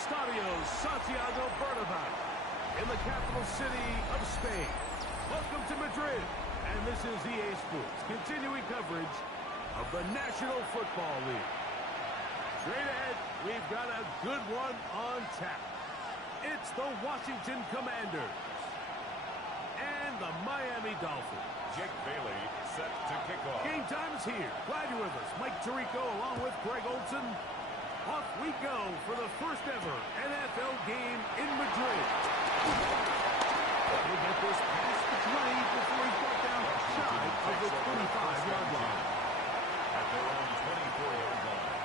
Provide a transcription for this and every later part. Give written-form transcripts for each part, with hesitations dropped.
Estadio Santiago Bernabeu in the capital city of Spain. Welcome to Madrid, and this is EA Sports continuing coverage of the National Football League. Straight ahead, we've got a good one on tap. It's the Washington Commanders and the Miami Dolphins. Jake Bailey set to kick off. Game time is here. Glad you're with us. Mike Tirico along with Greg Olson. Off we go for the first ever NFL game in Madrid. We'll get this past the 20 before he's brought down shy of the 25-yard line. At their own 24-yard line.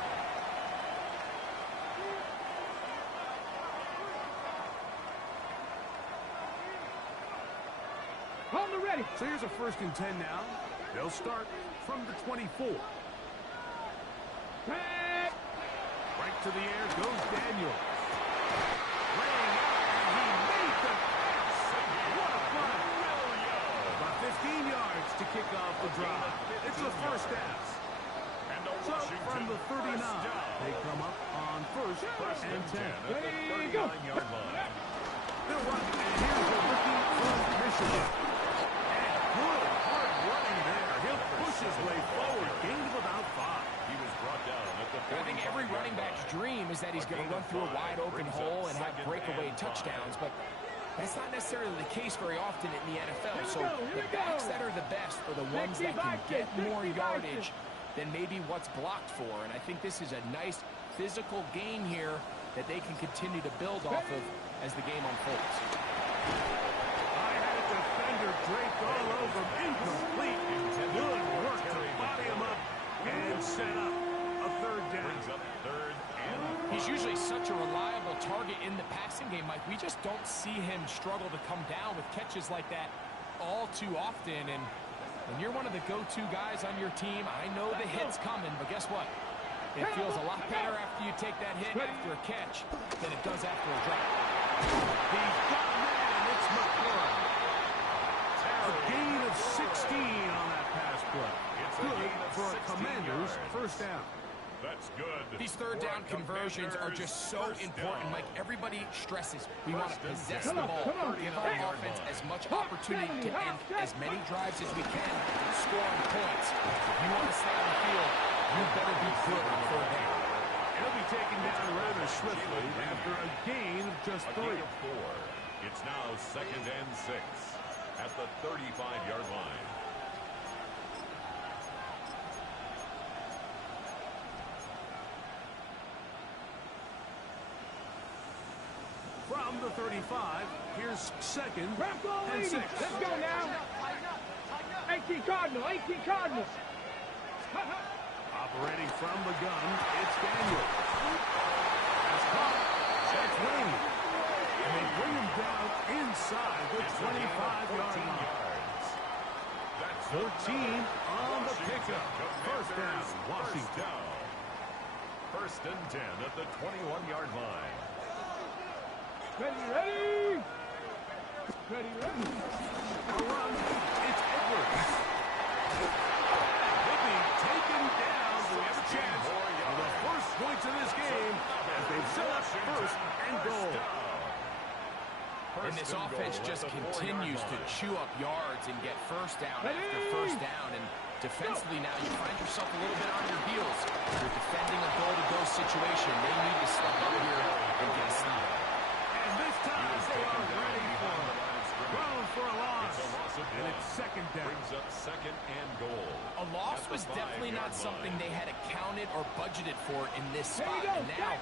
On the ready. So here's a 1st and 10 now. They'll start from the 24. Right to the air goes Daniel. Laying out, and he made the pass. What a play. About 15 yards to kick off the drive. It's a first down. So from the 39, they come up on first and 10. At the 39-yard line. They'll run, and here's the rookie from Michigan. And good, hard running there. He'll push his way forward. Gain of about 5. He was brought down at the 45. I think every running back's dream is that he's going to run through a wide open hole and have breakaway touchdowns, but that's not necessarily the case very often in the NFL. So the backs that are the best are the ones that can get more yardage than maybe what's blocked for. And I think this is a nice physical gain here that they can continue to build off of as the game unfolds. I had a defender draped all over him. Incomplete. Good work to body him up and set up a 3rd down. Brings up 3rd and He's usually such a reliable target in the passing game, Mike. We just don't see him struggle to come down with catches like that all too often. And when you're one of the go-to guys on your team, I know the hit's coming, but guess what? It feels a lot better after you take that hit after a catch than it does after a drop. He's got man. It's McClure. A gain of 16 on that pass play. It's Good for a Commanders first down. that's good. These 3rd down conversions are just so important. Like everybody stresses, we want to possess the ball, give our offense as much opportunity to end as many drives as we can, scoring points. If you want to stay on the field, you better be good on 4th down. He'll be taken down rather swiftly after a gain of just 3. A gain of 4. It's now 2nd and 6 at the 35-yard line. From the 35, here's 2nd and 6. Let's go now. 18 Cardinal, 18 Cardinal. Operating from the gun, it's Daniel. That's caught. That's Wayne. And they bring him down inside the 25-yard line. 14 on the pickup. First down, Washington. 1st and 10 at the 21-yard line. Ready. A run, it's Edwards. He'll be taken down. We have a chance for the first points of this game as they've set up 1st and goal. And this offense just continues to chew up yards and get 1st down after 1st down. And defensively now, you find yourself a little bit on your heels. You're defending a goal-to-go situation. They need to step up here and get a stop. And this time they are ready for it. Thrown for a loss. And it's 2nd down. Brings up 2nd and goal. A loss was definitely not something they had accounted or budgeted for in this spot. And now,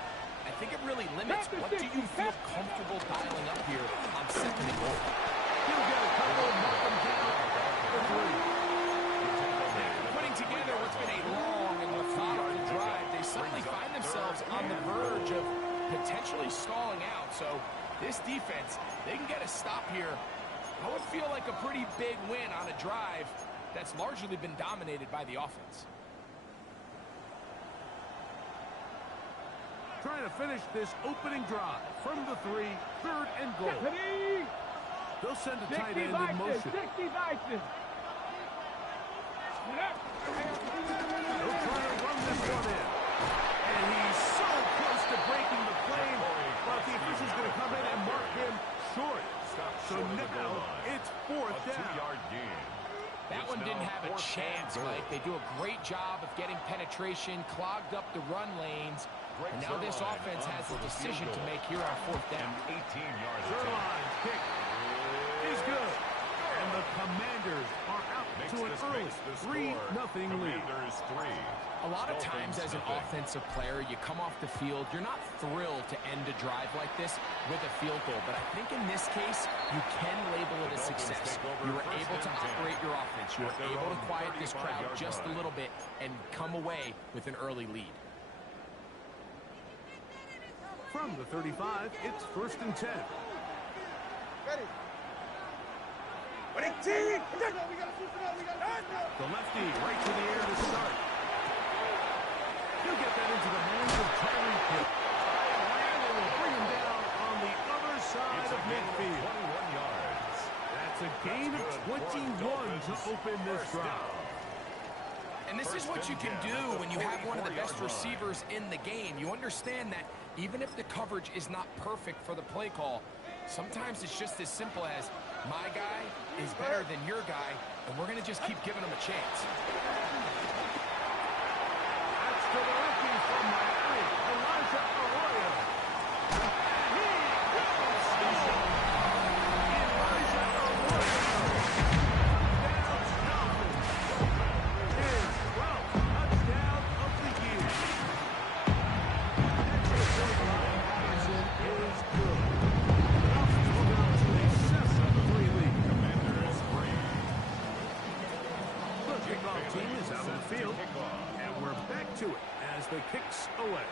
I think it really limits what do you feel comfortable dialing up here on 2nd and goal. He'll get a couple, knock him down for 3. After putting together what's been a long and methodical drive, they suddenly find themselves on the verge of potentially stalling out. So this defense, they can get a stop here. I would feel like a pretty big win on a drive that's largely been dominated by the offense. Trying to finish this opening drive from the 3, 3rd and goal. They'll send a tight end in motion. 60 Vices. They'll try to run this one in. And he's so close to breaking the plane, but going to come in and mark him short. So now it's fourth down. 2-yard gain. That one didn't have a chance, Mike. They do a great job of getting penetration, clogged up the run lanes, and now this offense has a decision to make here on fourth down. 18 yards. Zerline's kick is good. And the Commanders are out to an early 3-0 lead. Commanders 3. A lot of times as an offensive player, you come off the field, you're not thrilled to end a drive like this with a field goal. But I think in this case, you can label it a success. You were able to operate your offense. You were able to quiet this crowd just a little bit and come away with an early lead. From the 35, it's 1st and 10. Ready. The lefty right to the air to start. He'll get that into the hands of Tyreek Hill. And they will bring him down on the other side of midfield. 21 yards. That's a gain of 21 to open this drive. And this is what you can do when you have one of the best receivers in the game. You understand that even if the coverage is not perfect for the play call, sometimes it's just as simple as my guy is better than your guy, and we're going to just keep giving him a chance. That's to the rookie from Miami, Elijah Arroyo. And he goes. Elijah Arroyo. Touchdown, Dolphins. His 12th touchdown of the year. And his third line action is good. The Dolphins will go to a 7-3 lead. Commanders 3. The kickoff team is out on the field, and we're back to it as the kicks away.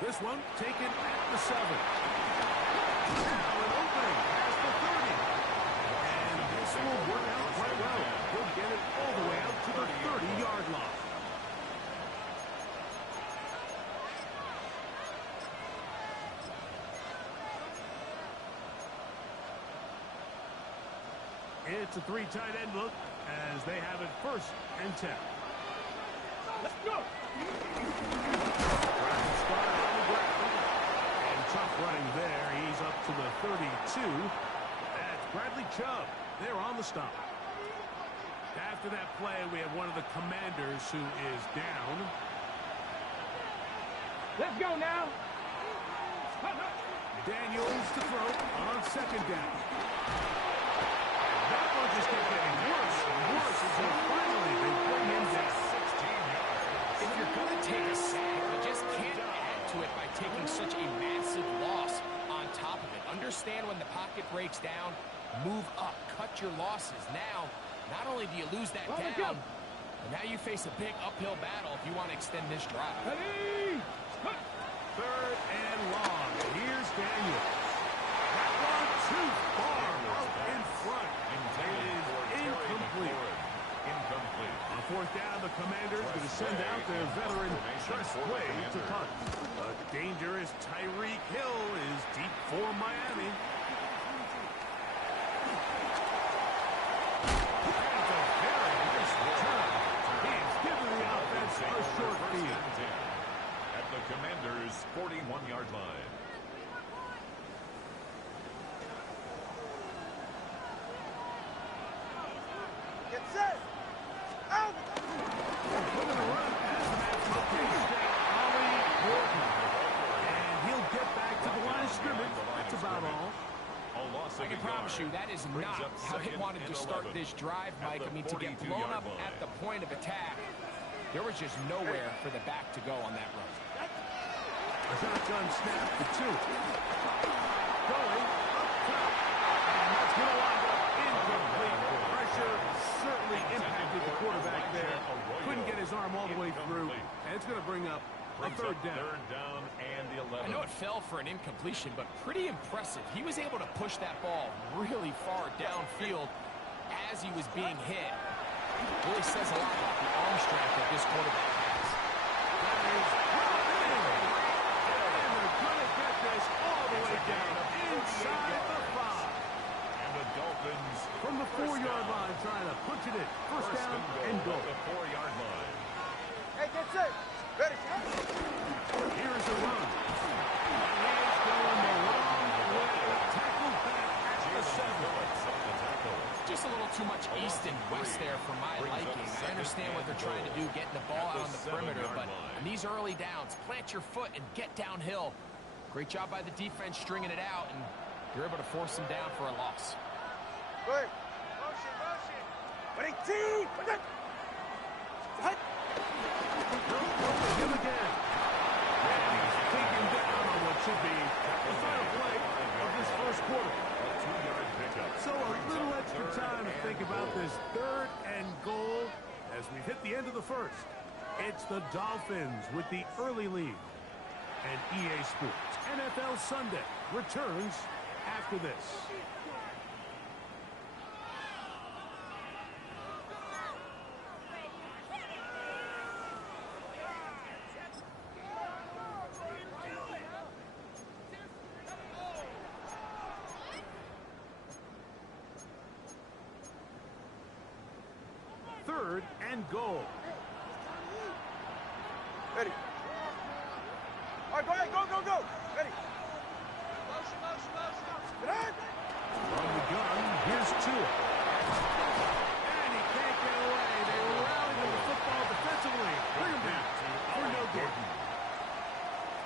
This one taken at the 7. Now an opening past the 30. And this will work out quite well. He'll get it all the way out to the 30-yard line. It's a 3 tight end look as they have it 1st and 10. Let's go. Practice spot on the ground. And tough running there. He's up to the 32. That's Bradley Chubb. They're on the stop. After that play, we have one of the Commanders who is down. Let's go now. Daniels to throw on 2nd down. That one just kept getting worse and worse until finally they bring him down. 16 yards. If you're going to take a sack, you just can't add to it by taking such a massive loss on top of it. Understand when the pocket breaks down, move up, cut your losses. Now, not only do you lose that down, but now you face a big uphill battle if you want to extend this drive. Ready. 3rd and long. Here's Daniels. That one too far out in front. It is incomplete. Incomplete. On 4th down, the Commanders going to send out their veteran Tress Way to punt. A dangerous Tyreek Hill is deep for Miami. That's a very nice return. He's giving the offense a short field. At the Commanders' 41-yard line. Get set. Out. We're going to run as the match takes down Ollie Gordon. And he'll get back to the line of scrimmage. That's about all. I can promise you that is not how they wanted to start this drive, Mike. I mean, to get blown up at the point of attack, there was just nowhere for the back to go on that run. A shotgun snap for 2. Going up top. And that's going to wind up incomplete. Pressure certainly impacted the quarterback there. Couldn't get his arm all the way through. And it's going to bring up a 3rd down. 3rd down and the 11th. I know it fell for an incompletion, but pretty impressive. He was able to push that ball really far downfield as he was being hit. Really says a lot about the arm strength that this quarterback has. That is brought in. And they're going to get this all the way down inside the 5. And the Dolphins From the 4-yard line trying to punch it in. 1st down and goal. The 4-yard line. Hey, get set. Ready. Here's a run. And he's going the wrong way. Tackled back at the 7. Just a little too much east and west there for my liking. I understand what they're trying to do, getting the ball out on the perimeter, but in these early downs, plant your foot and get downhill. Great job by the defense stringing it out, and you're able to force them down for a loss. Good. Motion, motion. Ready, team. Him again. And he's taken down on what should be the final play of this first quarter. So a little extra time to think about this 3rd and goal as we hit the end of the first. It's the Dolphins with the early lead. And EA Sports NFL Sunday returns after this. Third and goal. Ready. All right, go ahead. Go, go, go. Ready. Motion, motion, motion. Get on. From the gun, here's Tua. And he can't get away. They rallied to the football defensively. Bring him back for no gain.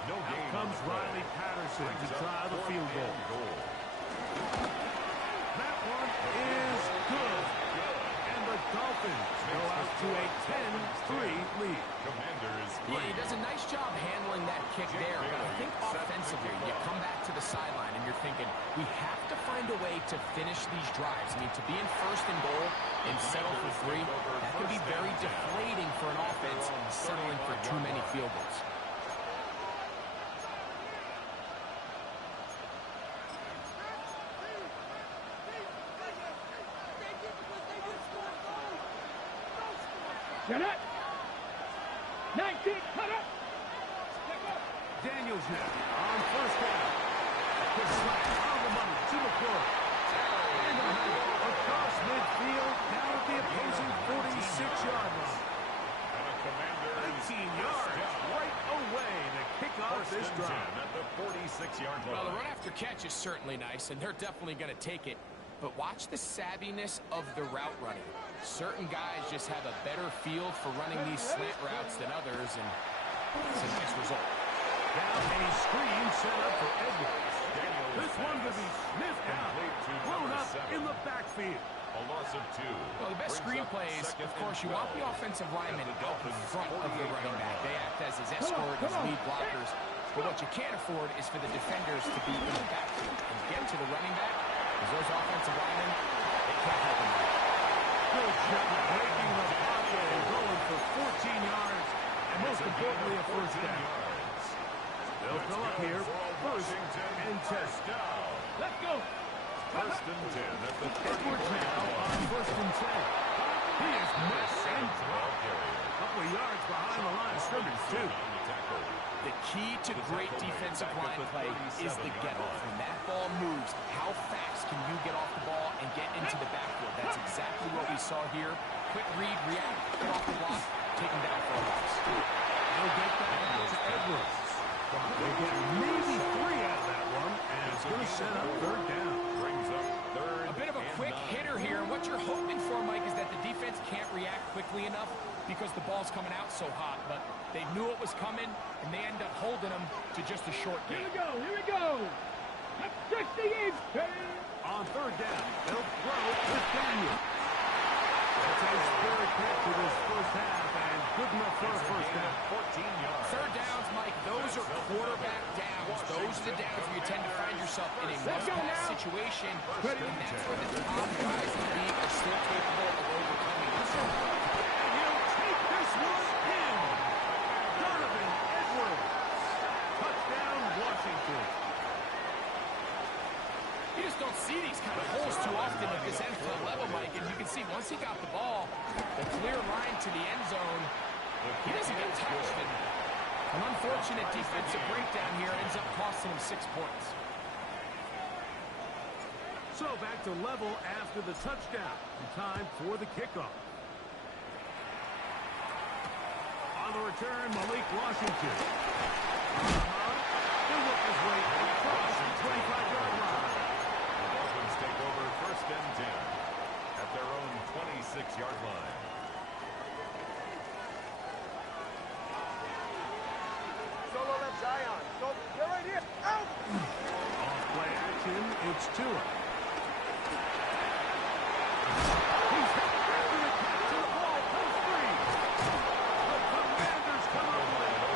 No gain. Comes Riley Patterson to try the field goal. That one is good. And the Dolphins go out to a 10-3 lead. Commanders. Yeah, he does a nice job handling that kick there, but I think offensively, you come back to the sideline and you're thinking, we have to find a way to finish these drives. I mean, to be in 1st and goal and settle for 3, that can be very deflating for an offense settling for too many field goals. Get it. 19, cut up. Daniels now on 1st down. Quick slash on the money to McCoy. And across midfield, down at the opposing 46-yard line. 19 yards right away to kick off this drive. At the 46-yard line. Well, the run after catch is certainly nice, and they're definitely going to take it. But watch the savviness of the route running. Certain guys just have a better feel for running these slant routes than others, and it's a nice result. Now a screen set up for Edwards. This one to be sniffed out, blown up in the backfield. A loss of 2. Well, the best screenplays, of course, you want the offensive linemen out in front of the running back. They act as his escort, his lead blockers. But what you can't afford is for the defenders to be in the backfield and get to the running back, because those offensive linemen, they can't help him out. Good job breaking the pocket and going for 14 yards, and most importantly, a 1st down. They'll come up here, 1st and 10. Let's go. 1st and 10 at the 30. Edwards now on 1st and 10. He is missed and dropped. A couple of yards behind the line of scrimmage, too. The key to great defensive line play is the get-off. When that ball moves, how fast can you get off the ball and get into the backfield? That's exactly what we saw here. Quick read, react, get off the block, take him down for a loss. They'll get that out to Edwards. They get maybe 3 out of that one, and it's going to set up 3rd down. Brings up 3rd. A bit of a quick hitter here, and what you're hoping for, Mike, is that the defense can't react quickly enough because the ball's coming out so hot, but they knew it was coming, and they end up holding them to just a short Here gain. we go. Here we go. That's 60 inch. On 3rd down, they'll throw with Daniels. That's a spirit pick to this 1st half, and good enough for a 1st down. 14 yards. 3rd downs, Mike, those are quarterback downs. Those are the downs where you tend to find yourself in a must-pass situation, and that's where the top guys in the league are still capable of overcoming this. And he'll take this one in. Donovan Edwards. Touchdown, Washington. You just don't see these kind of holes too often at this NFL level, Mike, and you can see once he got the ball, the clear line to the end zone, he doesn't get touched. And an unfortunate defensive breakdown here ends up costing him 6 points. So back to level after the touchdown. And time for the kickoff. On the return, Malik Washington. He'll work his way across the 25-yard line. The Dolphins take over 1st and 10 at their own 26-yard line. Solo left Zion. So you're right here. Out! Off play action, it's Tua. He's after the catch to the ball, post 3. The Commanders come up with it.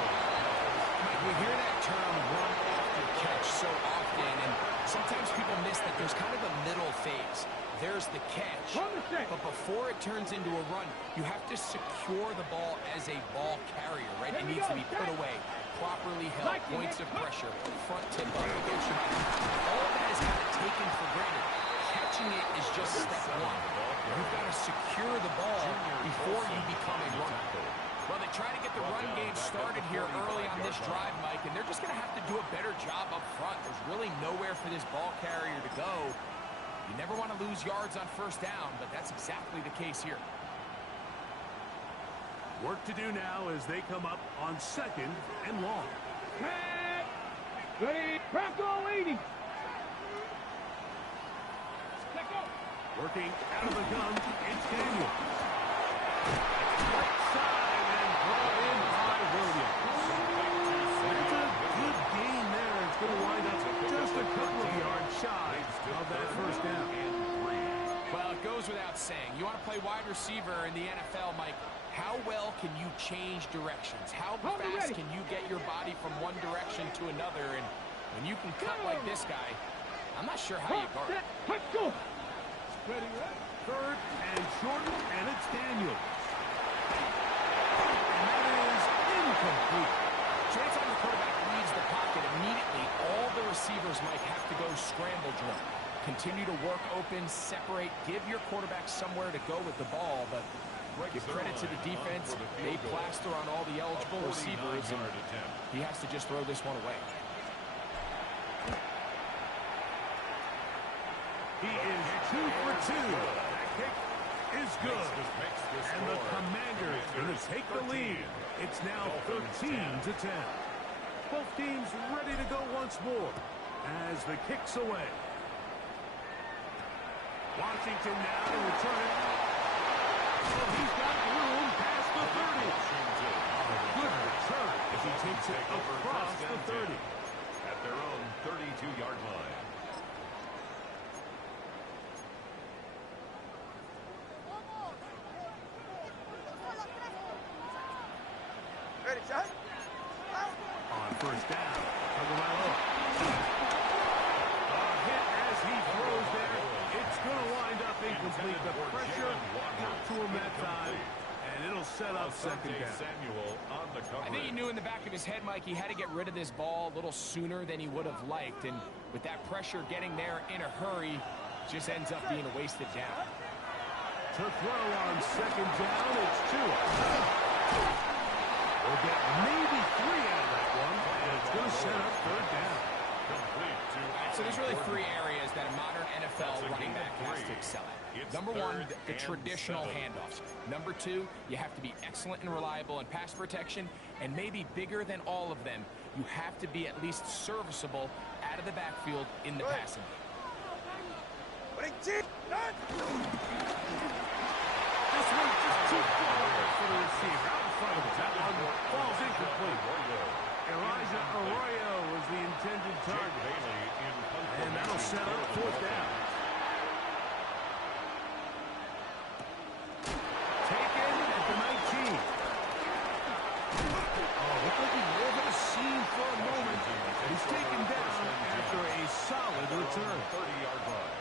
We hear that term run after catch so often, and sometimes people miss that there's kind of a middle phase. There's the catch, but before it turns into a run, you have to secure the ball as a ball carrier, right? It needs to be put away, properly held, points of pressure, front tip up against your body. All of that is kind of taken for granted. Catching it is just step one. You've got to secure the ball before you become a runner. Well, they try to get the run game started here early on this drive, Mike, and they're just going to have to do a better job up front. There's really nowhere for this ball carrier to go. You never want to lose yards on 1st down, but that's exactly the case here. Work to do now as they come up on 2nd and long. Ready, Bronco 80. Working out of the gun, it's Daniel. Right side and brought in by Williams. That's a good gain there. It's going to wind up just a couple of yards shy of that 1st down. Well, it goes without saying. You want to play wide receiver in the NFL, Mike. How well can you change directions? How fast can you get your body from one direction to another? And when you can cut like this guy, I'm not sure how you guard. Let's go. Ready, 3rd and short, and it's Daniel. And that is incomplete. So anytime the quarterback leaves the pocket, immediately all the receivers might have to go scramble drill. Continue to work open, separate, give your quarterback somewhere to go with the ball, but give credit to the defense. They plaster on all the eligible receivers, and he has to just throw this one away. He is 2 for 2. That kick is good. And the Commanders going to take the lead. It's now 13-10. Both teams ready to go once more as the kick's away. Washington now to return it. Oh, he's got room past the 30. Good return as he takes it across the 30. At their own 32-yard line. Ready, set. Out. On 1st down, Tagovailoa. A hit as he throws there. It's going to wind up incomplete. The pressure got to him that time, and it'll set up 2nd down. I think he knew in the back of his head, Mike, he had to get rid of this ball a little sooner than he would have liked, and with that pressure getting there in a hurry, just ends up being a wasted down. To throw on 2nd down, it's Tua. We'll get maybe 3 out of that one, and it's going to set up 3rd down. So there's really 3 areas that a modern NFL running back has to excel at. Number 1, the traditional handoffs. Number 2, you have to be excellent and reliable in pass protection, and maybe bigger than all of them, you have to be at least serviceable out of the backfield in the passing. This one just too far for the receiver. Out in front of him. That one falls incomplete. Elijah Arroyo was the intended target. And that'll set up 4th down. Taken at the 19. Oh, looked like he was at a scene for a moment. He's taken down after a solid return. 30-yard line.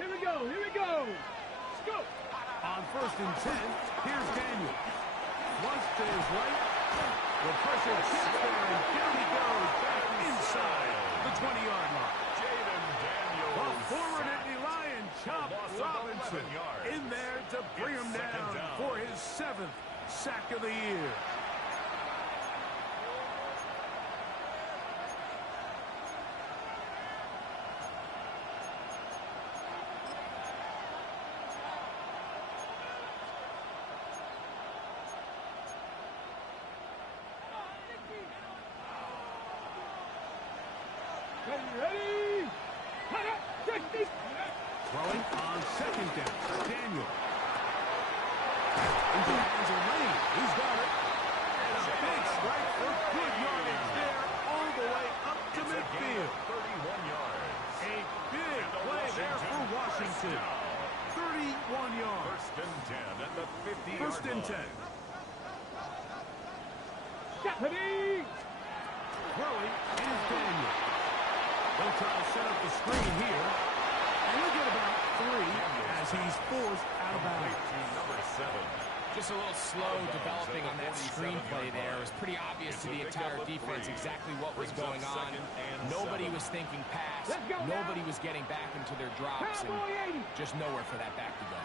Here we go. Let's go. On 1st and 10, here's Daniel. Once to his right. The pressure gets there, and here he goes back inside the 20-yard line. Jaden Daniels. The former Nittany Lion, Chop Robinson, in there to bring him down for his 7th sack of the year. Ready? 60. Throwing on second down. Daniel. Into the hands of Lane. He's got it. And a big strike for good yardage there all the way up to midfield. 31 yards. A big play there for Washington. 31 yards. First and 10 at the 50-yard line. First and 10. Ready? Throwing is Daniel. They'll try to set up the screen here. And he'll get about 3 as he's forced out of bounds. Number 7. Just a little slow developing on that screenplay there. It was pretty obvious to the entire defense exactly what was going on. Nobody was thinking pass. Nobody was getting back into their drops. And just nowhere for that back to go.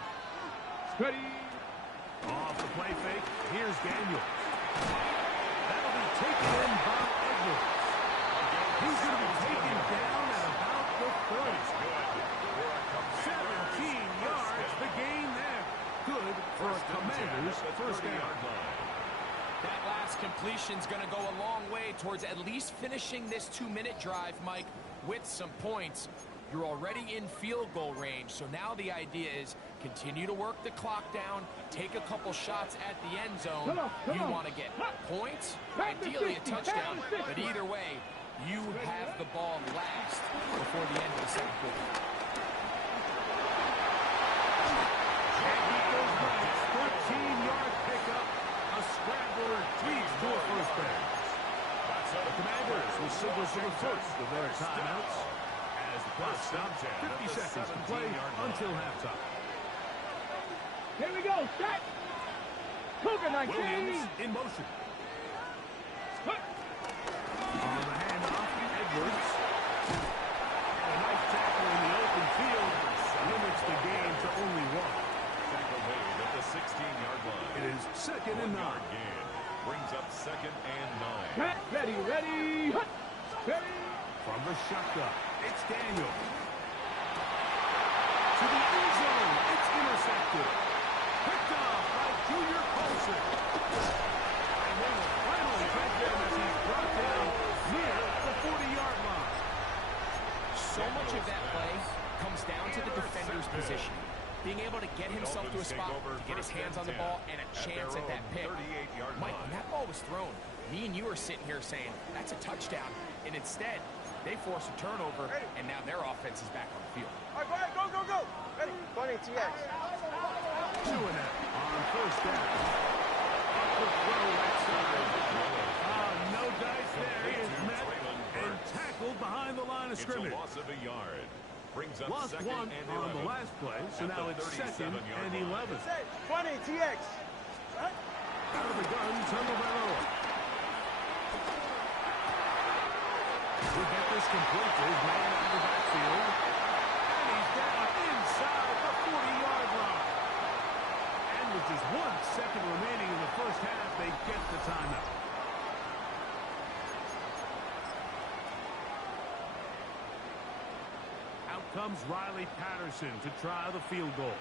Ready? Off the play fake. Here's Daniel. That'll be taken in by Edwards. He's going to be taken down at about the 30. 17 yards, the gain there. Good for a Commanders first down. That last completion's going to go a long way towards at least finishing this 2-minute drive, Mike, with some points. You're already in field goal range, so now the idea is continue to work the clock down, take a couple shots at the end zone. You want to get points, ideally a touchdown, but either way, you have the ball last before the end of the second quarter. And he goes back. 13-yard pickup. A scrambler leads to a first down. The Commanders will signal for the first of their timeouts as the clock stops. 50 seconds to play until halftime. Here we go. Set. Cougar 19. Williams in motion. On the handoff, Edwards. And a nice tackle in the open field limits the game to only 1. Tackle made at the 16-yard line. It is second and 9. Gain. Brings up second and 9. Ready. Ready. Ready. From the shotgun, it's Daniel. To the end zone, it's intercepted. Picked off by Junior Colson. And they will finally get him as he's brought down near the 40-yard line. So much of that play comes down to the defender's position. Being able to get himself to a spot, to get his hands on the ball, and a chance at that pick. Mike, when that ball was thrown, me and you are sitting here saying, that's a touchdown. And instead, they force a turnover, and now their offense is back on the field. All right, go ahead, go. Ready? 20 TX. Doing it on first down. Up the throw right side. No dice there. He is met and tackled behind the line of scrimmage. It's a loss of a yard. Brings up Lost second 1 and on 11. the last play, so now it's second and 11. 20 TX. Out of the gun, Tagovailoa. We get this complete to his man out of the backfield. And he's down inside the 40-yard line. And with just 1 second remaining in the first half, they get the timeout. Out comes Riley Patterson to try the field goal.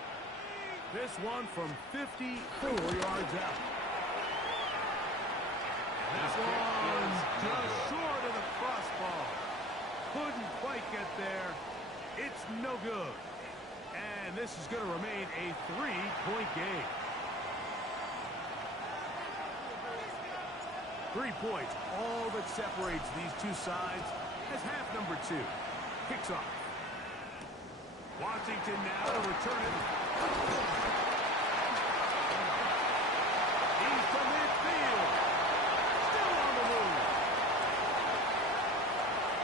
This one from 54 yards out. That one just short of the crossbar. Couldn't quite get there. It's no good. And this is going to remain a 3-point game. 3 points, all that separates these two sides as half number 2 kicks off. Washington now to return it. He's to midfield. Still on the move.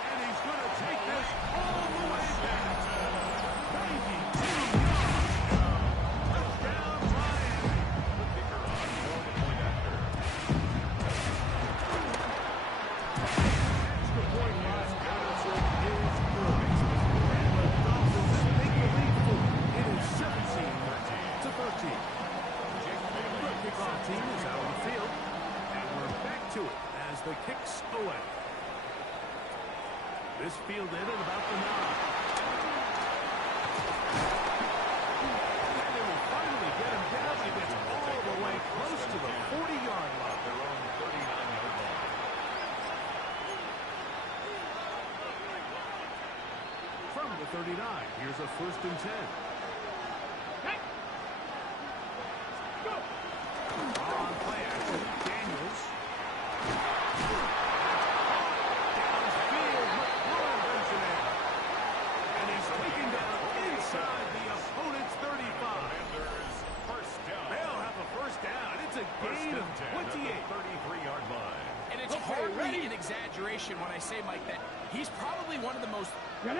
And he's going to take this all the way back. 92 yards. Touchdown, Miami. The kicker on for the point after. Extra point line. Patterson is good. And the Dolphins make the lead full. It is 17-13. The kickoff team is out on the field. And we're back to it as the kicks away. This fielded at about the 9. And they will finally get him down. He gets all the way close to the 40-yard line. Their own 39-yard line. first and 10. Go. On play action, Daniels. Downfield, McLaurin brings it in. And he's taken down inside the opponent's 35. Commanders first down. They'll have a first down. It's a gain of 28. 33-yard line. And it's hardly an exaggeration when I say, Mike, that he's probably one of the most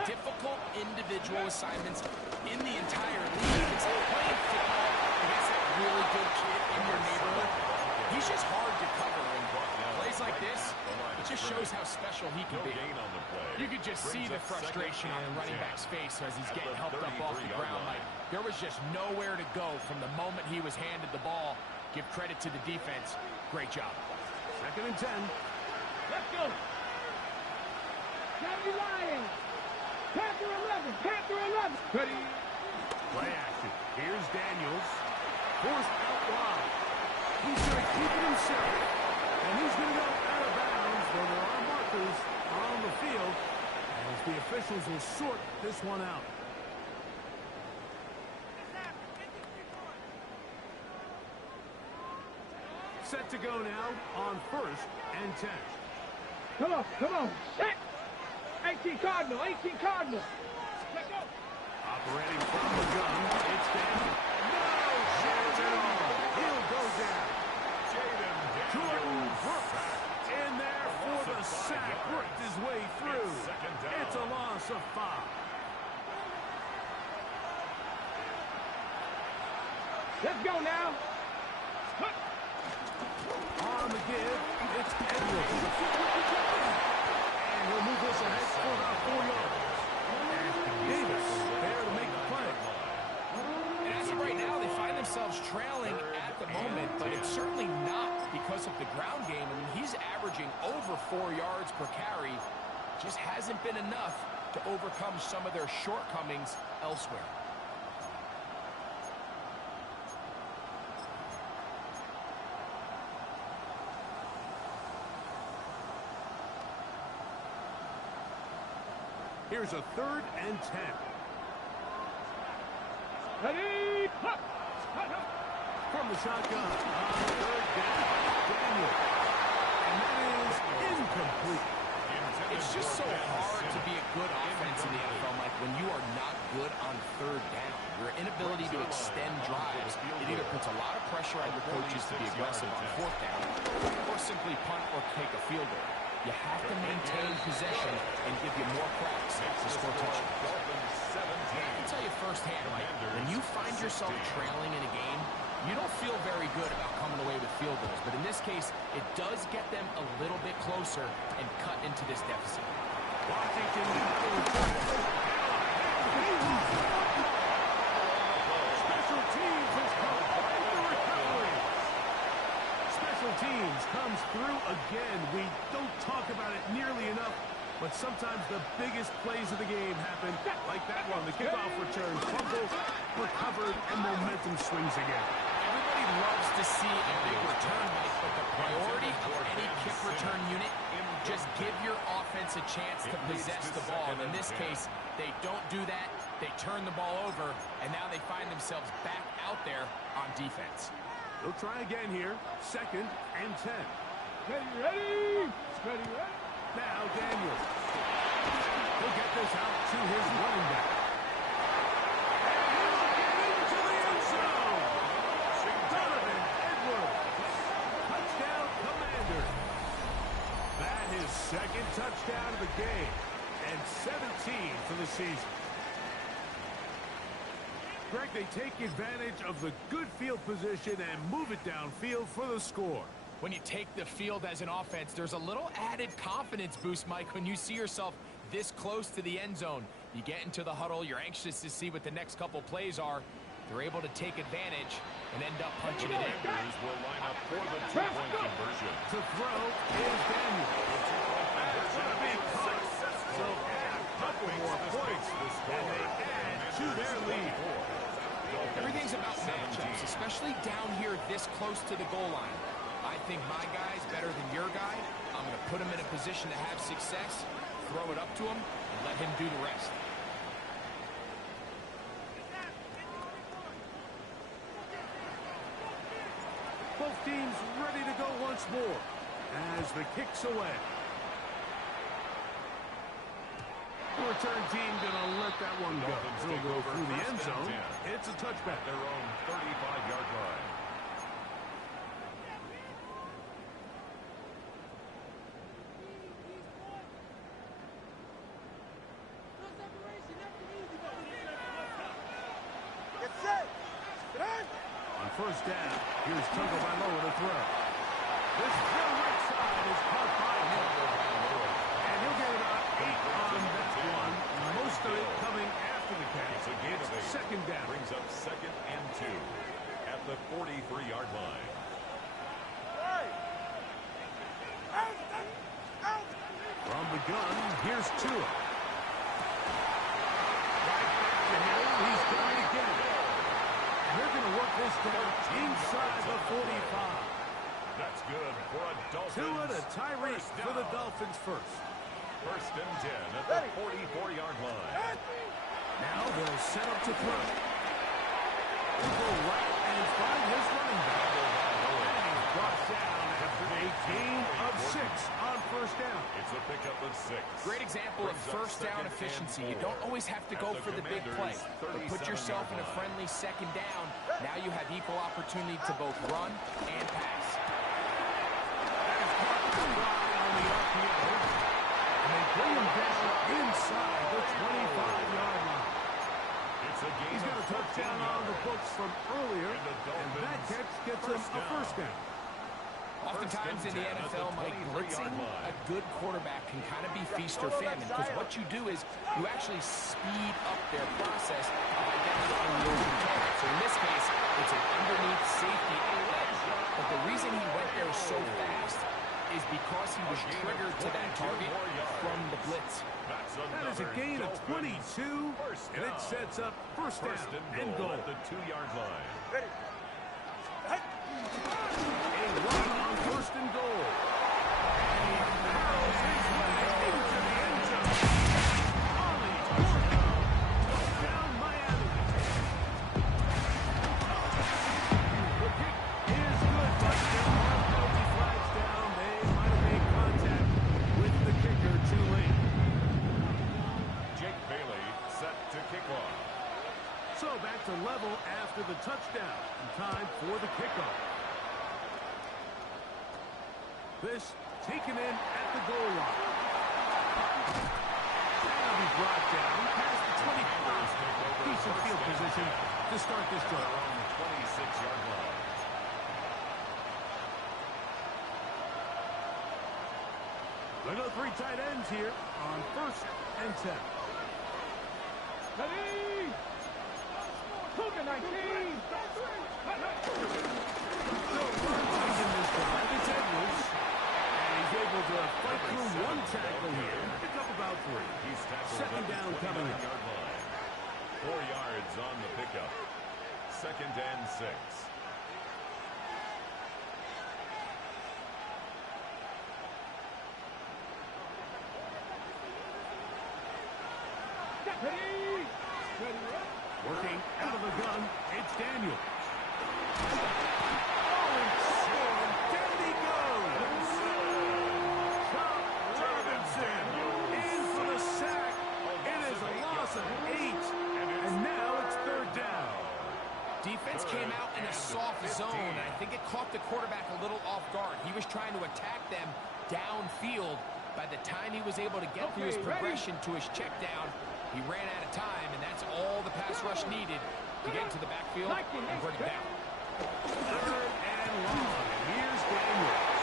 difficult individual assignments in the entire league. It's like playing football against that really good kid in your neighborhood. He's just hard to cover, and plays like this, it just shows how special he can be. You could just see the frustration on the running back's face as he's getting helped up off the ground. Like, there was just nowhere to go from the moment he was handed the ball. Give credit to the defense. Great job. Second and 10. Let's go. Johnny Lions. Panther 11. Panther 11. Ready. Play action. Here's Daniels. Forced out wide. He's going to keep it himself. And he's going to go out of bounds, though there are markers on the field as the officials will sort this one out. Set to go now on first and 10. Come on. Come on. Set. 18 Cardinal. 18 Cardinal. Let's go. Operating from the gun, it's Daniel. No chance at all. He'll go down. Jordan Brooks in there for the sack. Worked his way through. It's a loss of 5. Let's go now. On the give, it's Edwards. And he'll move this ahead for about 4 yards. And Davis there to make the play. And as of right now, they find themselves trailing at the moment, but it's certainly not because of the ground game. I mean, he's averaging over 4 yards per carry. Just hasn't been enough to overcome some of their shortcomings elsewhere. Here's a third and 10. Ready. From the shotgun on third down, Daniel. And that is incomplete. It's just so hard to be a good offense in the NFL, Mike, when you are not good on third down. Your inability to extend drives, it either puts a lot of pressure on your coaches to be aggressive on fourth down, or simply punt or take a field goal. You have to maintain possession and give you more cracks to score touchdowns. I can tell you firsthand, Mike, when you find yourself trailing in a game, you don't feel very good about coming away with field goals. But in this case, it does get them a little bit closer and cut into this deficit. Washington Special teams has come with the recovery. Special teams comes through again. We don't talk about it nearly enough, but sometimes the biggest plays of the game happen like that one. The kickoff return, fumble, recovered, and momentum swings again. Everybody loves to see a big return, Mike, but the priority of any kick return unit, just give your offense a chance to possess the ball. And in this case, they don't do that. They turn the ball over, and now they find themselves back out there on defense. They'll try again here. Second and 10. Ready. Ready. Now Daniels. He'll get this out to his running back. And he'll get into the end zone. Donovan Edwards. Touchdown, Commander. That is second touchdown of the game. And 17 for the season. Greg, they take advantage of the good field position and move it downfield for the score. When you take the field as an offense, there's a little added confidence boost, Mike, when you see yourself this close to the end zone. You get into the huddle, you're anxious to see what the next couple plays are. They're able to take advantage and end up punching it in. Will line up for the two-point conversion. To throw is Daniel. That's going to be caught. So add a couple more points, and they add to their lead. Everything's about matchups, especially down here this close to the goal line. I think my guy's better than your guy. I'm going to put him in a position to have success, throw it up to him, and let him do the rest. Both teams ready to go once more as the kick's away. The return team going to let that one go. He'll go through the end zone. It's a touchback. Their own 35-yard line. Get set. Get in. On first down, here's Tagovailoa to throw. This throw right side is caught by him. And he'll get about 8 on that one. Most of it coming after the catch. It's second down. Brings up 2nd and 2 at the 43-yard line. Hey. Out. Out. From the gun, here's Tua. Right back to him. He's going to get it. They're going to work this down inside the 45. That's good for a Dolphins. Tua to Tyree for the Dolphins first. 1st and 10 at the 44-yard line. Now they'll set up to throw. He'll go right and find his running back. And he's brought down after a gain of 6 on first down. It's a pickup of 6. Great example of first down efficiency. You don't always have to go for the big play. But put yourself in a friendly second down. Now you have equal opportunity to both run and pass. That is caught on the RPO. And they bring him down inside the 25-yard line. It's a gain. He's got a touchdown on the books from earlier, and that catch gets him a first down. Oftentimes in the NFL, Mike, blitzing a good quarterback can kind of be feast or famine, because what you do is you actually speed up their process of identifying the open target. So in this case, it's an underneath safety outlet. But the reason he went there so fast is because he was triggered to that target from the blitz. That is a gain of 22, and it sets up first down and goal at the 2-yard line. Ready. Hey. A run on first and goal. And he barrels his way into the end zone. Ollie touchdown, Miami. The kick is good, but there are penalty flags down. They might have made contact with the kicker too late. Jake Bailey set to kick off. So back to level after the touchdown. And time for the kickoff. This taken in at the goal line. That'll be brought down past the 25. Decent field position to start this drive. On the 26-yard line. They go 3 tight ends here on first and 10. Ready. Cougar 19. So runs in this drive. It's Edwards. And he's able to fight through one tackle here. Pick up about 3. He's tackled Second at the down coming up. 29-yard line. 4 yards on the pickup. 2nd and 6. Ready. Working out of the gun, it's Daniels. Down he goes. Robinson in for the sack. It is a loss of 8. And now it's third down. Defense came out in a soft zone, and I think it caught the quarterback a little off guard. He was trying to attack them downfield. By the time he was able to get through his progression to his check down, he ran out of time, and that's all the pass rush needed to get into the backfield and bring it down. Third and long. And here's Daniels.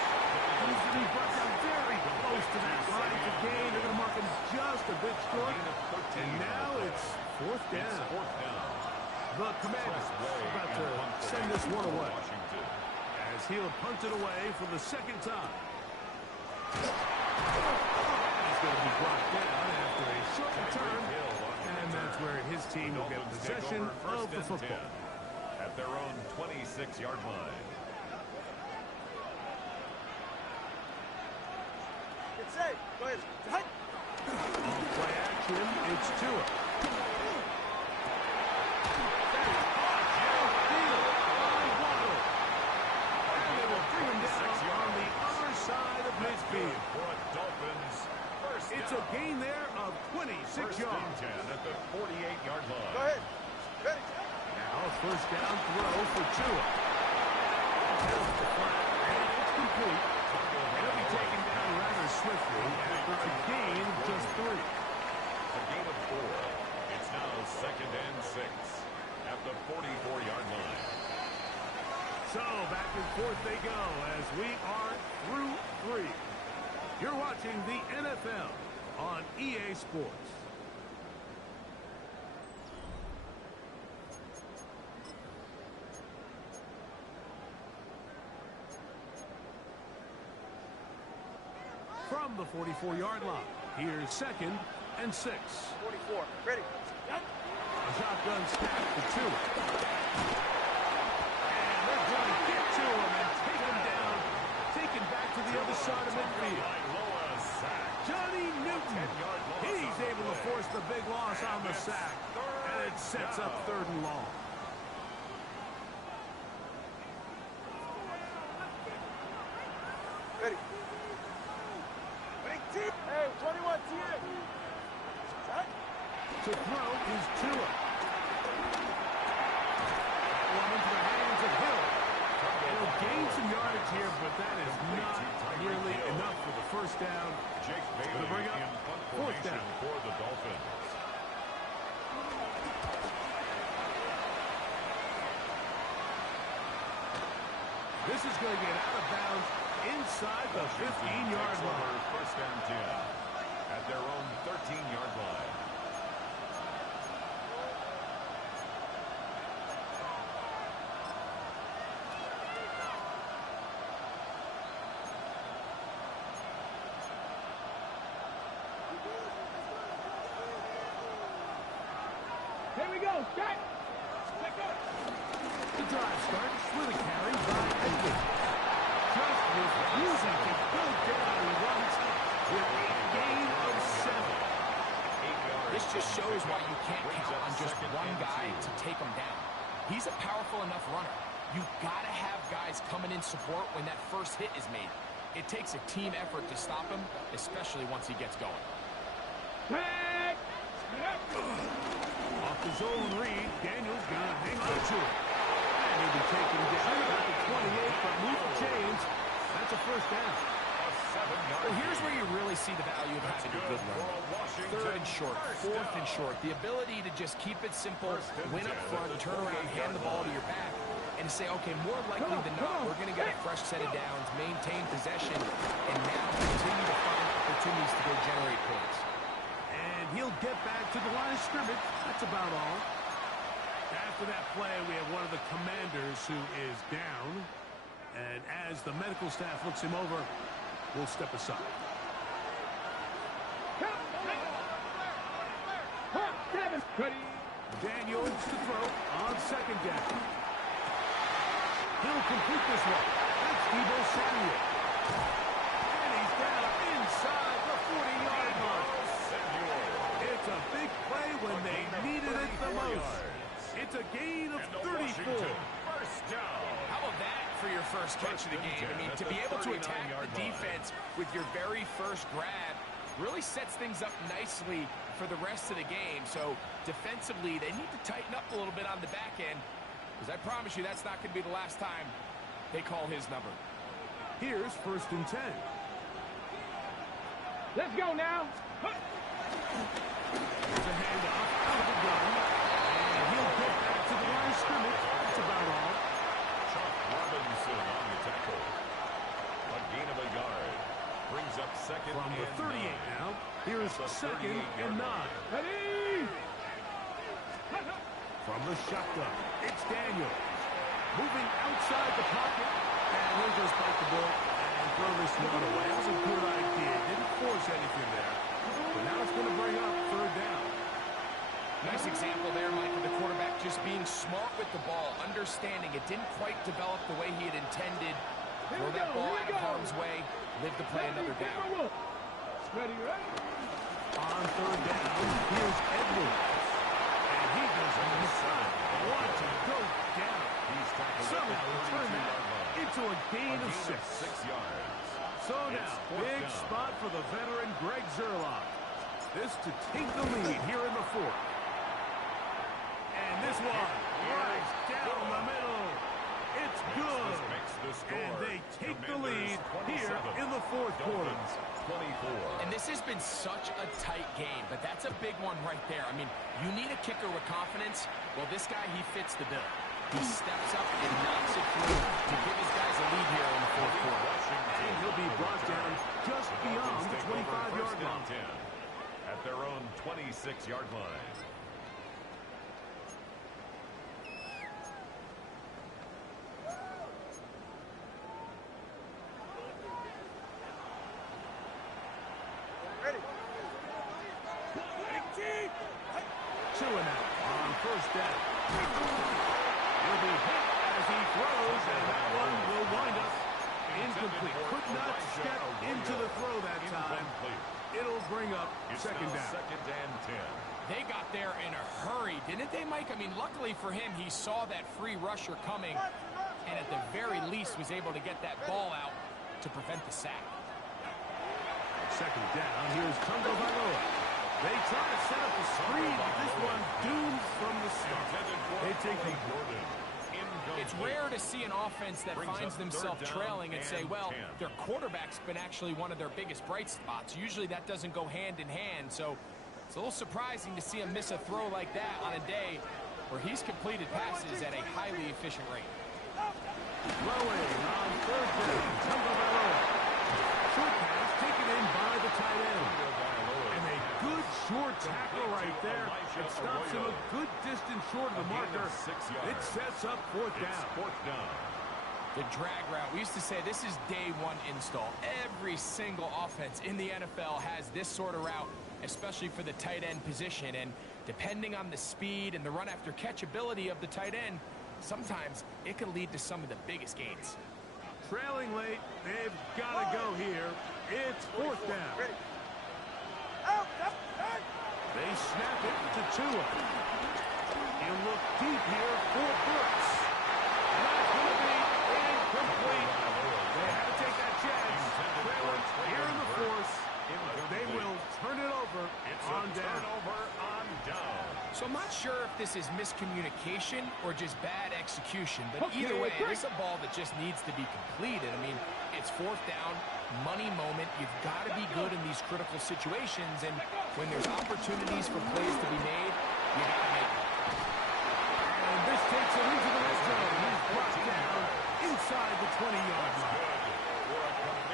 Needs to be brought down very close to that line to gain. They're going to mark him just a bit short. And now it's fourth down. The Commanders about to send this one away. As he'll punt it away for the second time. He's going to be brought down after a short return. And that's where his team will get possession of the football. At their own 26-yard line. Get set. Go ahead. Hey. On play action, it's Tua. That is caught downfield by Waddle. And off. 10 at the 48-yard line. Go ahead. Ready. Now a first down throw for Tua. There's the flat, and it's complete. He'll be taken down rather swiftly after a gain of just 3. A gain of 4. It's now second and 6 at the 44-yard line. So back and forth they go as we are through 3. You're watching the NFL on EA Sports. From the 44-yard line, here's second and 6. 44. Ready. A shotgun snap for 2. And they're going to get to him and take him down. Taken back to the other side of midfield. Johnny Newton. He's able to force the big loss on the sack. And it sets up 3rd and long. Ready. Hey, 21 TA. To throw is Tua. One into the hands of Hill. He'll gain some yardage here, but that is not nearly enough for the first down. Jake Gonna Bailey bring up in punt 4th formation down. for the Dolphins. This is going to get out of bounds inside the 15-yard line. First and 10 at their own 13-yard line. Here we go. Set. The drive starts with a carry by Edwards. Just refusing to go down. He runs with a gain of 7. This just shows why you can't count on just one guy to take him down. He's a powerful enough runner. You've got to have guys coming in support when that first hit is made. It takes a team effort to stop him, especially once he gets going. Tag. Off his own read, Daniel's going to hang on to it. And he'll be taken down at the 28, but move the chains. That's a first down. Well, here's where you really see the value of having a good run. 3rd and short, 4th and short. The ability to just keep it simple, win up front, turn around, hand the ball to your back, and say, okay, more likely than not, we're going to get a fresh set of downs, maintain possession, and now continue to find opportunities to go generate points. And he'll get back to the line of scrimmage. That's about all. After that play, we have one of the commanders who is down. And as the medical staff looks him over, we'll step aside. Ready. Daniels to throw on 2nd down. He'll complete this one. That's Deebo Samuel. And he's down inside the 40-yard mark. It's a big play when they needed it the most. It's a gain of 34. How about that for your first catch of the game? I mean, to be able to attack the defense with your very first grab really sets things up nicely for the rest of the game. So defensively, they need to tighten up a little bit on the back end, because I promise you that's not going to be the last time they call his number. Here's 1st and 10. Let's go now. There's a handoff out of the gun. And he'll get back to the line of scrimmage. That's about all. Chuck Robinson on the tackle. A gain of a yard. Brings up second From the 38 now, here's 2nd and 9. Ready. From the shotgun, it's Daniel. Moving outside the pocket. And he'll just bite the ball and throw this one away. That was a good idea. Didn't force anything there. But now it's going to bring up 3rd down. Nice example there, Mike, of the quarterback just being smart with the ball, understanding it didn't quite develop the way he had intended. Throw that ball out of harm's way, live to play another down. Ready, ready. On 3rd down, here's Edwards. And he goes on the side. Watch him go down. He's tackled Somehow at the turn 32-yard that line. into a gain of 6. 6 yards. So It's now, 4th big down. spot for the veteran Greg Zerlock. this to take the lead here in the fourth. And this one right down the middle. It's good. And they take the lead here in the fourth quarter. 24. And this has been such a tight game, but that's a big one right there. I mean, you need a kicker with confidence. Well, this guy, he fits the bill. He steps up and knocks it through to give his guys a lead here in the fourth quarter. And he'll be brought down just beyond the 25-yard line. At their own 26-yard line. Ready. Chewing out on first down. He'll be hit as he throws, and that one will wind up incomplete. Could not step into the throw that time. It'll bring up second down. Second and 10. They got there in a hurry, didn't they, Mike? I mean, luckily for him, he saw that free rusher coming, and at the very least was able to get that ball out to prevent the sack. Second down, here's Tungo Bailoa. They try to set up a screen, but this one doomed from the start. They take the It's rare to see an offense that finds themselves trailing and say, well, their quarterback's been actually one of their biggest bright spots. Usually that doesn't go hand in hand, so it's a little surprising to see him miss a throw like that on a day where he's completed passes at a highly efficient rate. Throwing on third down, Tungo Bailoa. Short pass taken in by the tight end. And a good short tackle right there. It stops him a good distance short of the marker. It sets up fourth down. The drag route. We used to say this is day one install. Every single offense in the NFL has this sort of route, especially for the tight end position. And depending on the speed and the run after catch ability of the tight end, sometimes it can lead to some of the biggest gains. Trailing late, they've got to go here. It's fourth down. Ready. Out. They snap it to Tua. He'll look deep here for Brooks. That's going to be incomplete. They had to take that chance. Trailing here in the fourth. They will turn it over on down. So I'm not sure if this is miscommunication or just bad execution, but either way, it's a ball that just needs to be completed. I mean, it's fourth down, money moment. You've got to be good in these critical situations, and when there's opportunities for plays to be made, you got to make them. And this takes him into the red zone. He's brought down inside the 20-yard line.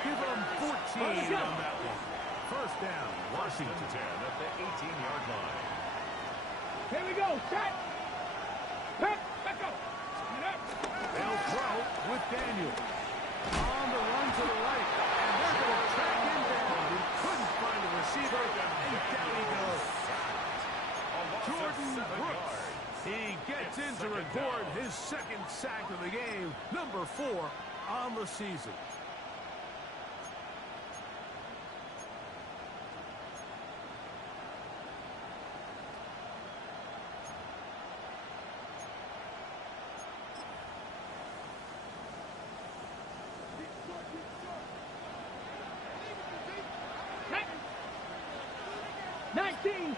Give him 14 on that one. First down, Washington at the 18-yard line. Here we go. Set. Back up. They'll throw with Daniel. On the run to the right. And they're going to track him down. He couldn't find a receiver. And down he goes. Jordan Brooks. He gets in to record his second sack of the game. Number 4 on the season.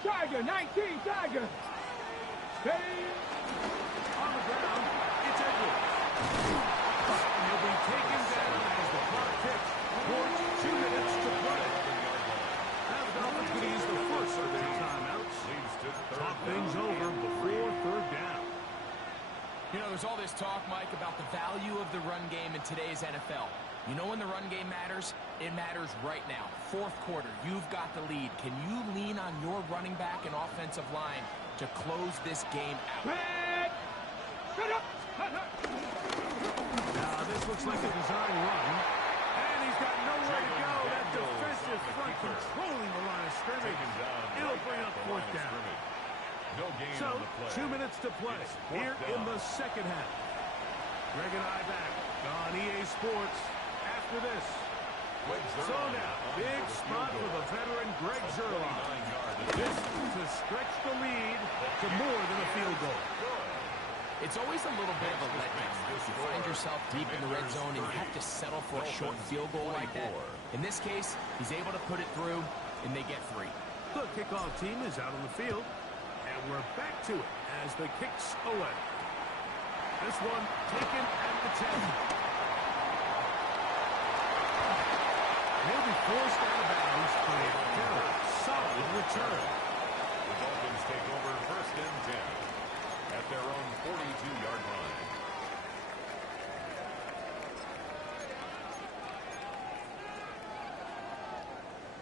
Tiger, 19 Tiger. Steady. On the ground, it's Edwards. And he'll be taken down as the clock ticks towards 2 minutes to play. Now the Dolphins going to use the first of their timeouts. Talk things over before third down. You know, there's all this talk, Mike, about the value of the run game in today's NFL. You know when the run game matters? It matters right now. Fourth quarter, you've got the lead. Can you lean on your running back and offensive line to close this game out? Now this looks like a design run. And he's got nowhere to go. That defensive front controlling the line of scrimmage. It'll bring up fourth down. So, 2 minutes to play here in the second half. Greg and I back on EA Sports after this. So now, big spot for the veteran Greg Zuerlein. This to stretch the lead to more than a field goal. It's always a little bit of a letdown. If you find yourself deep in the red zone and you have to settle for a short field goal like that. In this case, he's able to put it through, and they get 3. The kickoff team is out on the field, and we're back to it as the kick's away. This one taken at the 10. He'll be forced out of bounds by a very solid return. The Dolphins take over first and 10 at their own 42-yard line.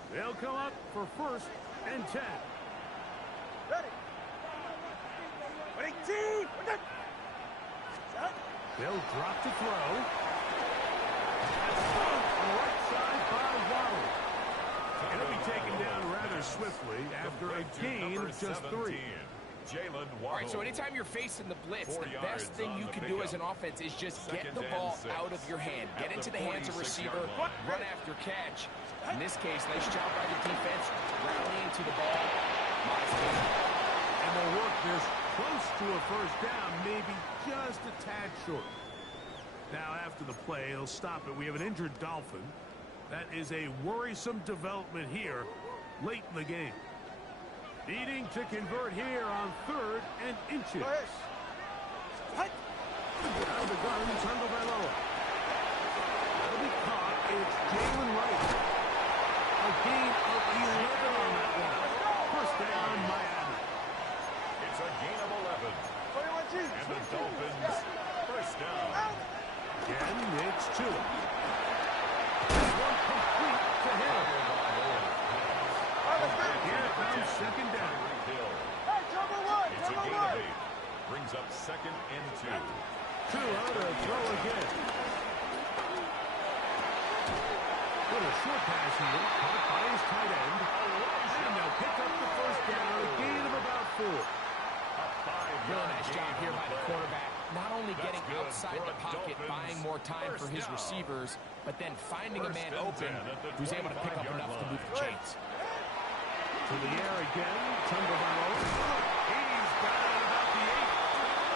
They'll come up for first and 10. Ready. Ready, team. They'll drop to throw. On the right side by Waddle. And he'll be taken down rather swiftly after a gain of just 3. Jalen Waddle. All right, so anytime you're facing the blitz, the best thing you can do as an offense is just get the ball out of your hand. Get into the hands of receiver, run after catch. In this case, nice job by the defense, rallying to the ball. And they'll work this close to a first down, maybe just a tad short. Now, after the play, they'll stop it. We have an injured Dolphin. That is a worrisome development here late in the game. Needing to convert here on 3rd and inches. Go ahead. Out of the gun, Tagovailoa. That'll be caught. It's Jalen Wright. A gain of 11 on that one. First down, Miami. It's a gain of 11. 21 G. And the Dolphins first down. Again, it's Tua. One complete to him. Here comes second down. Hey, number 1. It's a Number gain 1. of 8. Brings up second and 2. Tua to throw again. With a short pass here, caught by his tight end. And they'll pick up the first down, a gain of about 4. Really nice job here by the quarterback. Not only getting outside the pocket, buying more time for his receivers, but then finding a man open who's able to pick up enough to move the chains. To the air again, Tagovailoa. He's got it about the 8.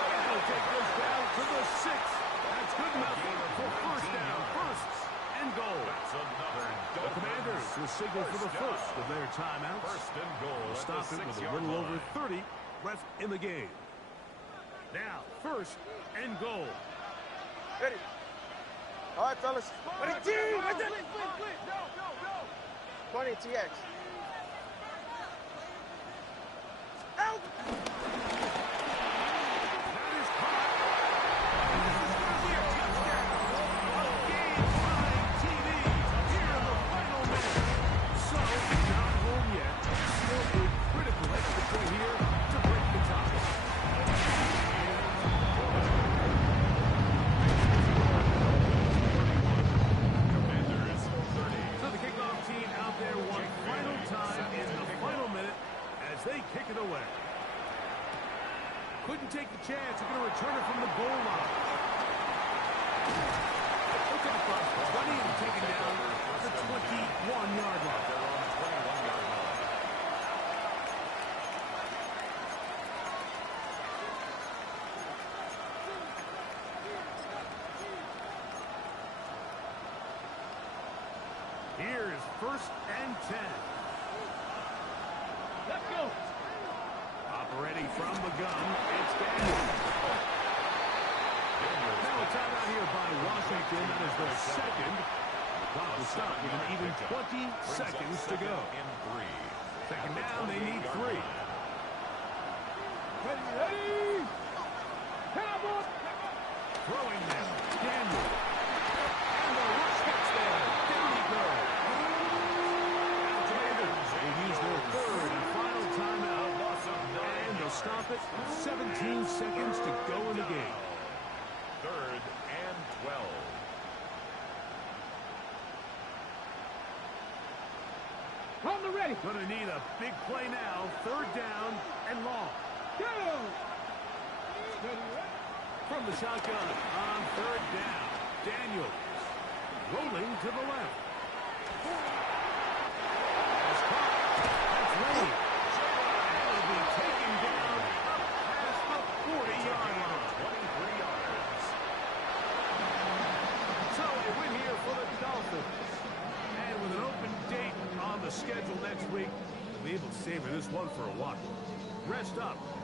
And he'll take this down to the 6. That's good enough for first down. First and goal. That's another The Commanders will signal for the first of their timeouts. First and goal. They'll stop it with a little over 30 left in the game. Now, first and goal. Ready. All right, fellas. Ready, team. Right there. 20 TX. Out. That is caught. This is going to be a touchdown. A game-tying TV here in the final minute. So, not home yet. Still a critical extra point here to break the tie. Commanders 30. So the kickoff team out there one final time in the final minute as they kick it away. Couldn't take the chance. They're going to return it from the goal line. Look at across 20 and taken down the 21-yard line. They're on the 21-yard line. Here's first and 10. Let's go. Operating from the gun, it's Daniel. Now a timeout here by Washington. That is their second. The clock will stop with an even 20 seconds to go. And 3. Second down, they need 3. Ready. Cowboy. Throwing now, Daniel. And the rush gets there. Down he goes. Commanders will use their third and final timeout. And they'll stop it. 17 seconds to go in the game. Third and 12. On the ready. Going to need a big play now. Third down and long. Go. Ready. From the shotgun on third down. Daniels rolling to the left. That's caught. That's Lee. And will be taken down past the 40-yard line. 23 yards. So a win here for the Dolphins. And with an open date on the schedule next week, we'll be able to saving this one for a while. Rest up.